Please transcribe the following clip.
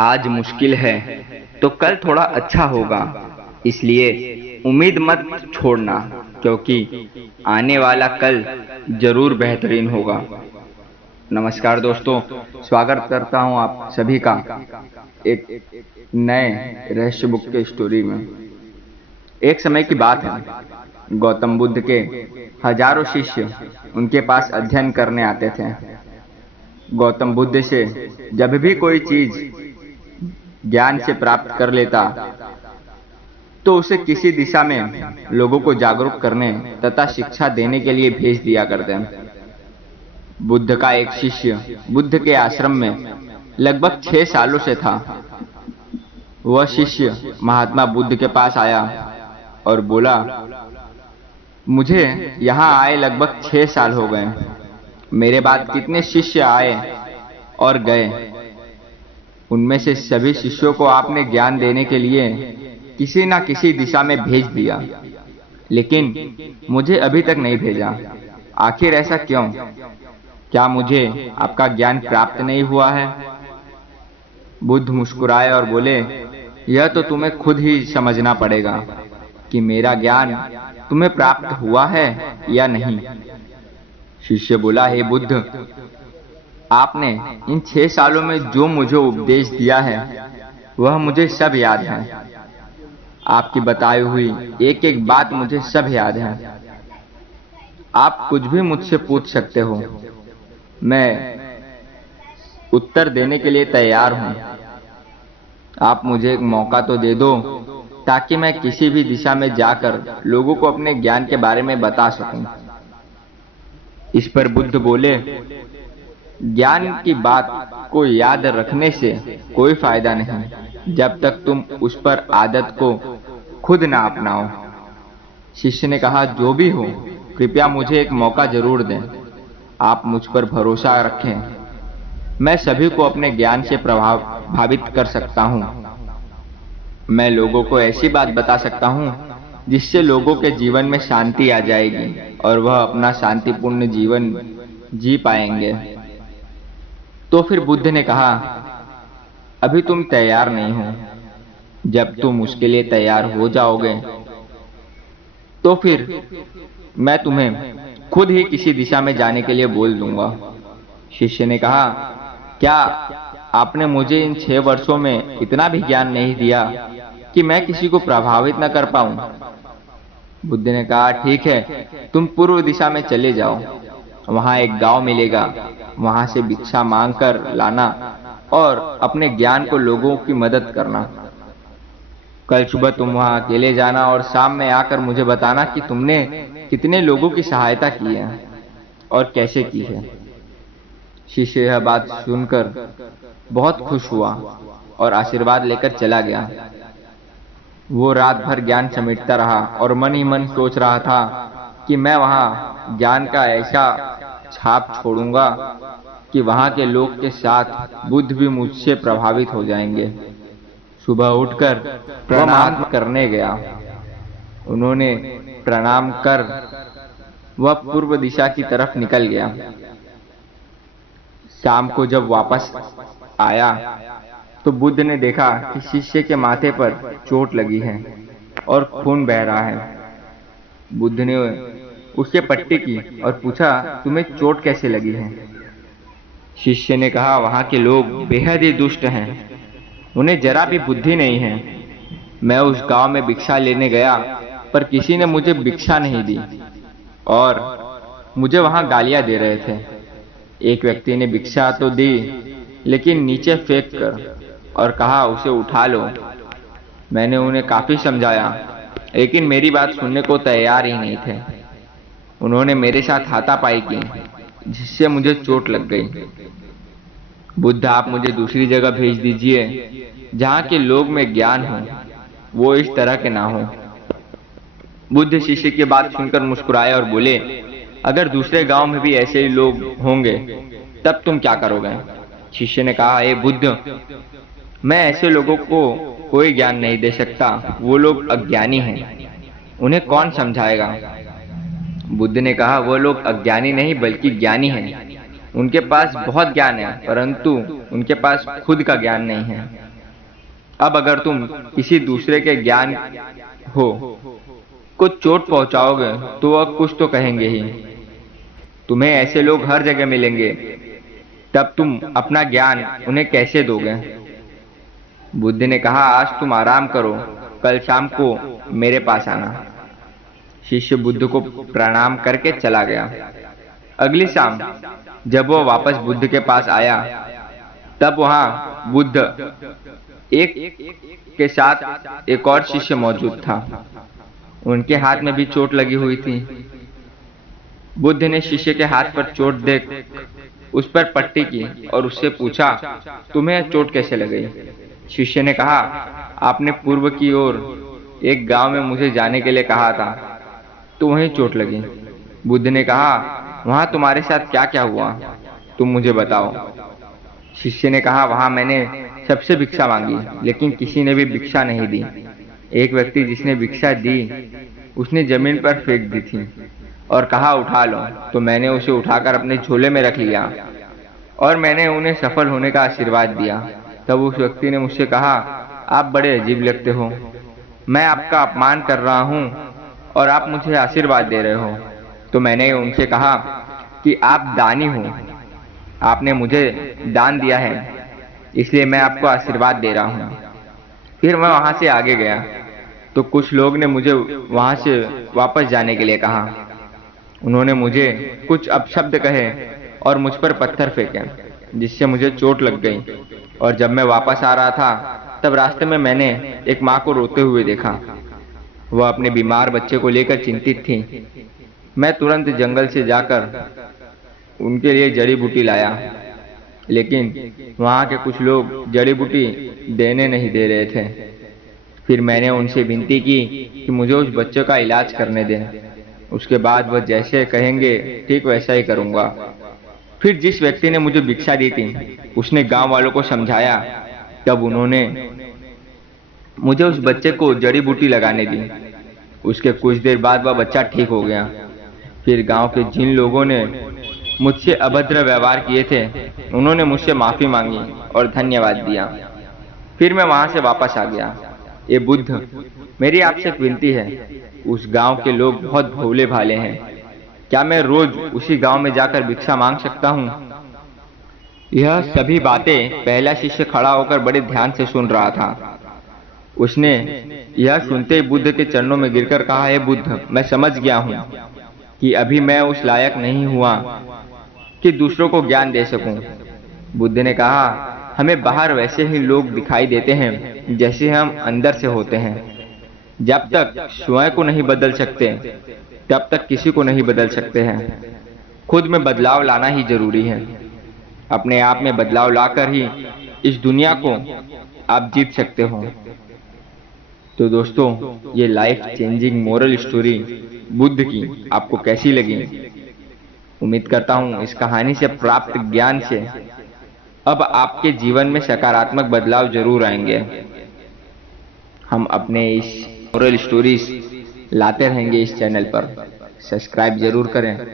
आज मुश्किल है तो कल थोड़ा अच्छा होगा, इसलिए उम्मीद मत छोड़ना, क्योंकि आने वाला कल जरूर बेहतरीन होगा। नमस्कार दोस्तों, स्वागत करता हूं आप सभी का एक नए रहस्य बुक के स्टोरी में। एक समय की बात है, गौतम बुद्ध के हजारों शिष्य उनके पास अध्ययन करने आते थे। गौतम बुद्ध से जब भी कोई चीज ज्ञान से प्राप्त कर लेता तो उसे किसी दिशा में लोगों को जागरूक करने तथा शिक्षा देने के लिए भेज दिया करते। बुद्ध का एक शिष्य बुद्ध के आश्रम में लगभग 6 सालों से था। वह शिष्य महात्मा बुद्ध के पास आया और बोला, मुझे यहाँ आए लगभग 6 साल हो गए। मेरे बाद कितने शिष्य आए और गए, उनमें से सभी शिष्यों को आपने ज्ञान देने के लिए किसी न किसी दिशा में भेज दिया, लेकिन मुझे अभी तक नहीं भेजा। आखिर ऐसा क्यों? क्या मुझे आपका ज्ञान प्राप्त नहीं हुआ है? बुद्ध मुस्कुराए और बोले, यह तो तुम्हें खुद ही समझना पड़ेगा कि मेरा ज्ञान तुम्हें प्राप्त हुआ है या नहीं। शिष्य बोला, हे बुद्ध, आपने इन 6 सालों में जो मुझे उपदेश दिया है वह मुझे सब याद है। आपकी बताई हुई एक एक बात मुझे सब याद है। आप कुछ भी मुझसे पूछ सकते हो, मैं उत्तर देने के लिए तैयार हूं। आप मुझे एक मौका तो दे दो ताकि मैं किसी भी दिशा में जाकर लोगों को अपने ज्ञान के बारे में बता सकूं। इस पर बुद्ध बोले, ज्ञान की बात को याद रखने से कोई फायदा नहीं जब तक तुम उस पर आदत को खुद ना अपनाओ। शिष्य ने कहा, जो भी हो, कृपया मुझे एक मौका जरूर दें। आप मुझ पर भरोसा रखें, मैं सभी को अपने ज्ञान से प्रभावित कर सकता हूं। मैं लोगों को ऐसी बात बता सकता हूं जिससे लोगों के जीवन में शांति आ जाएगी और वह अपना शांतिपूर्ण जीवन जी पाएंगे। तो फिर बुद्ध ने कहा, अभी तुम तैयार नहीं हो। जब तुम उसके लिए तैयार हो जाओगे तो फिर मैं तुम्हें खुद ही किसी दिशा में जाने के लिए बोल दूंगा। शिष्य ने कहा, क्या आपने मुझे इन 6 वर्षों में इतना भी ज्ञान नहीं दिया कि मैं किसी को प्रभावित न कर पाऊं? बुद्ध ने कहा, ठीक है, तुम पूर्व दिशा में चले जाओ। वहां एक गांव मिलेगा, वहां से भिक्षा मांग कर लाना और अपने ज्ञान को लोगों की मदद करना। कल सुबह तुम वहां अकेले जाना और शाम में आकर मुझे बताना कि तुमने कितने लोगों की सहायता की है और कैसे की है। शिष्य यह बात सुनकर बहुत खुश हुआ और आशीर्वाद लेकर चला गया। वो रात भर ज्ञान समेटता रहा और मन ही मन सोच रहा था कि मैं वहां ज्ञान का ऐसा छाप छोड़ूंगा कि वहां के लोग के साथ बुद्ध भी मुझसे प्रभावित हो जाएंगे। सुबह उठकर प्रणाम करने गया। उन्होंने प्रणाम कर वह पूर्व दिशा की तरफ निकल गया। शाम को जब वापस आया तो बुद्ध ने देखा कि शिष्य के माथे पर चोट लगी है और खून बह रहा है। बुद्ध ने उसके पट्टी की और पूछा, तुम्हें चोट कैसे लगी है? शिष्य ने कहा, वहां के लोग बेहद ही दुष्ट हैं, उन्हें जरा भी बुद्धि नहीं है। मैं उस गांव में भिक्षा लेने गया पर किसी ने मुझे भिक्षा नहीं दी और मुझे वहां गालियां दे रहे थे। एक व्यक्ति ने भिक्षा तो दी लेकिन नीचे फेंक कर और कहा, उसे उठा लो। मैंने उन्हें काफी समझाया लेकिन मेरी बात सुनने को तैयार ही नहीं थे। उन्होंने मेरे साथ हाथापाई की जिससे मुझे चोट लग गई। बुद्ध, आप मुझे दूसरी जगह भेज दीजिए जहां के लोग में ज्ञान हो, वो इस तरह के ना हो। बुद्ध शिष्य की बात सुनकर मुस्कुराए और बोले, अगर दूसरे गांव में भी ऐसे ही लोग होंगे तब तुम क्या करोगे? शिष्य ने कहा, हे बुद्ध, मैं ऐसे लोगों को कोई ज्ञान नहीं दे सकता। वो लोग अज्ञानी हैं, उन्हें कौन समझाएगा? बुद्ध ने कहा, वो लोग अज्ञानी नहीं बल्कि ज्ञानी हैं। उनके पास बहुत ज्ञान है परंतु उनके पास खुद का ज्ञान नहीं है। अब अगर तुम किसी दूसरे के ज्ञान हो कुछ चोट पहुंचाओगे तो वह कुछ तो कहेंगे ही। तुम्हें ऐसे लोग हर जगह मिलेंगे, तब तुम अपना ज्ञान उन्हें कैसे दोगे? बुद्ध ने कहा, आज तुम आराम करो, कल शाम को मेरे पास आना। शिष्य बुद्ध को प्रणाम करके चला गया। अगली शाम जब वह वापस बुद्ध के पास आया, तब वहां बुद्ध एक के साथ एक और शिष्य मौजूद था। उनके हाथ में भी चोट लगी हुई थी। बुद्ध ने शिष्य के हाथ पर चोट देख उस पर पट्टी की और उससे पूछा, तुम्हें चोट कैसे लगी? शिष्य ने कहा, आपने पूर्व की ओर एक गांव में मुझे जाने के लिए कहा था, तो वहीं चोट लगी। बुद्ध ने कहा, वहां तुम्हारे साथ क्या क्या हुआ, तुम मुझे बताओ। शिष्य ने कहा, वहां मैंने सबसे भिक्षा मांगी, लेकिन किसी ने भी भिक्षा नहीं दी। एक व्यक्ति जिसने भिक्षा दी उसने जमीन पर फेंक दी थी और कहा, उठा लो, तो मैंने उसे उठाकर अपने झोले में रख लिया और मैंने उन्हें सफल होने का आशीर्वाद दिया। तब उस व्यक्ति ने मुझसे कहा, आप बड़े अजीब लगते हो, मैं आपका अपमान कर रहा हूँ और आप मुझे आशीर्वाद दे रहे हो। तो मैंने उनसे कहा कि आप दानी हो, आपने मुझे दान दिया है, इसलिए मैं आपको आशीर्वाद दे रहा हूँ। फिर मैं वहां से आगे गया तो कुछ लोग ने मुझे वहां से वापस जाने के लिए कहा। उन्होंने मुझे कुछ अपशब्द कहे और मुझ पर पत्थर फेंके, जिससे मुझे चोट लग गई। और जब मैं वापस आ रहा था तब रास्ते में मैंने एक माँ को रोते हुए देखा। वह अपने बीमार बच्चे को लेकर चिंतित थी। मैं तुरंत जंगल से जाकर उनके लिए जड़ी बूटी लाया, लेकिन वहां के कुछ लोग जड़ी बूटी देने नहीं दे रहे थे। फिर मैंने उनसे विनती की कि मुझे उस बच्चे का इलाज करने दें। उसके बाद वह जैसे कहेंगे ठीक वैसा ही करूंगा। फिर जिस व्यक्ति ने मुझे भिक्षा दी थी उसने गांव वालों को समझाया, तब उन्होंने मुझे उस बच्चे को जड़ी बूटी लगाने दी। उसके कुछ देर बाद वह बच्चा ठीक हो गया। फिर गांव के जिन लोगों ने मुझसे अभद्र व्यवहार किए थे उन्होंने मुझसे माफी मांगी और धन्यवाद दिया। फिर मैं वहां से वापस आ गया। ये बुद्ध, मेरी आपसे एक विनती है, उस गांव के लोग बहुत भोले भाले हैं, क्या मैं रोज उसी गांव में जाकर भिक्षा मांग सकता हूँ? यह सभी बातें पहला शिष्य खड़ा होकर बड़े ध्यान से सुन रहा था। उसने यह सुनते ही बुद्ध के चरणों में गिरकर कहा, हे बुद्ध, मैं समझ गया हूँ कि अभी मैं उस लायक नहीं हुआ कि दूसरों को ज्ञान दे सकूं। बुद्ध ने कहा, हमें बाहर वैसे ही लोग दिखाई देते हैं जैसे हम अंदर से होते हैं। जब तक स्वयं को नहीं बदल सकते तब तक किसी को नहीं बदल सकते हैं। खुद में बदलाव लाना ही जरूरी है। अपने आप में बदलाव लाकर ही इस दुनिया को आप जीत सकते हो। तो दोस्तों, ये life changing moral story Buddha की आपको कैसी लगी? उम्मीद करता हूँ इस कहानी से प्राप्त ज्ञान से अब आपके जीवन में सकारात्मक बदलाव जरूर आएंगे। हम अपने इस मोरल स्टोरीज लाते रहेंगे इस चैनल पर। सब्सक्राइब जरूर करें।